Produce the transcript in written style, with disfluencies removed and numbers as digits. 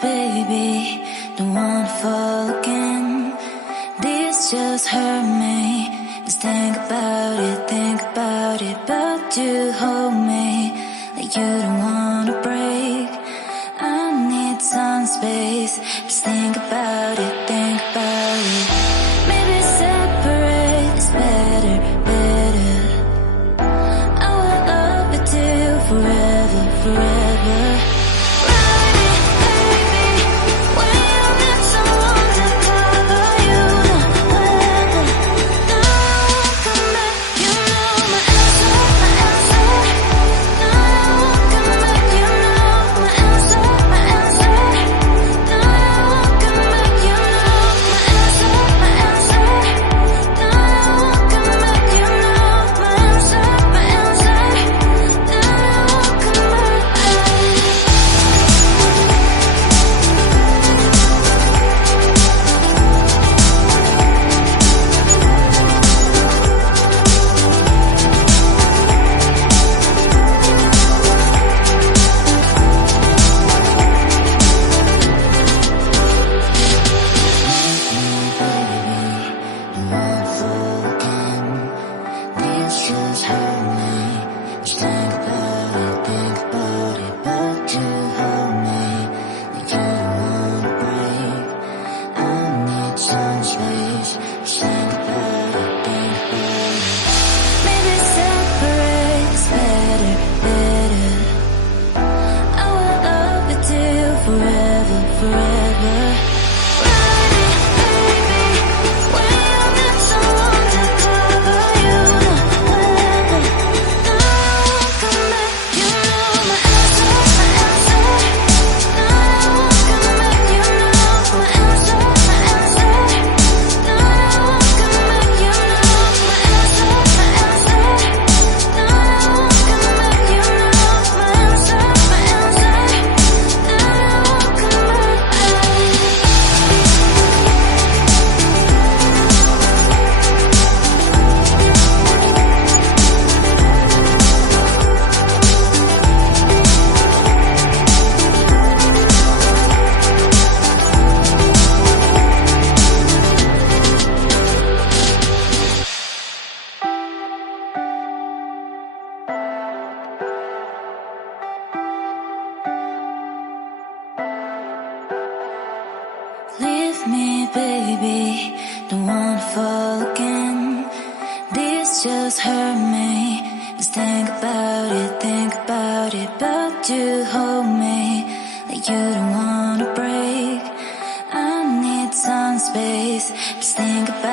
baby, don't wanna fall again. This just hurt me. Just think about it, but you hold me like you don't wanna break. I need some space. Just think about it, Maybe separate is better, better. I will love you till forever, forever. Leave me, baby, don't wanna fall again. This just hurt me. Just think about it, but you hold me like you don't wanna break. I need some space. Just think about